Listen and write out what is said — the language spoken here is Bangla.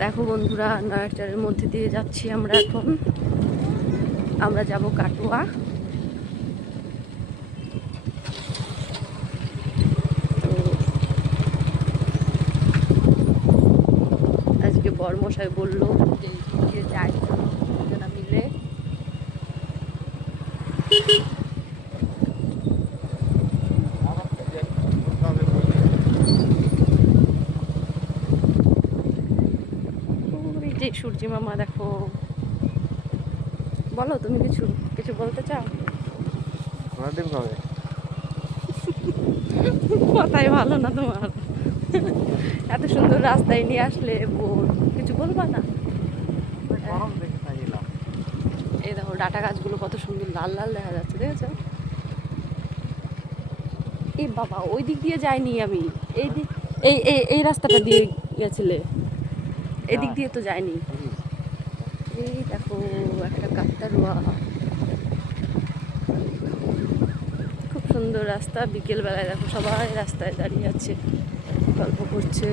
দেখো বন্ধুরা, নয়ারচারের মধ্যে দিয়ে যাচ্ছি আমরা এখন। আমরা যাব কাটোয়া। তো আজকে বড়মশাই বললো যে দিয়ে যাই দুজনা মিলে। ওই যে সূর্যি মামা দেখো। বলো, তুমি কিছু কিছু বলতে চাও? কথাই ভালো না তোমার। এত সুন্দর রাস্তায় নিয়ে আসলে কিছু বলবা না? এই দেখো ডাটা গাছগুলো কত সুন্দর লাল লাল দেখা যাচ্ছে, দেখেছো? এই বাবা, ওই দিক দিয়ে যাইনি আমি। এই দিক, এই এই এই রাস্তাটা দিয়ে গেছিলে, এদিক দিয়ে তো যাইনি। এই দেখো একটা কাকতাড়ুয়া, খুব সুন্দর রাস্তা। বিকেল বেলায় দেখো সবাই রাস্তায় দাঁড়িয়ে আছে, গল্প করছে।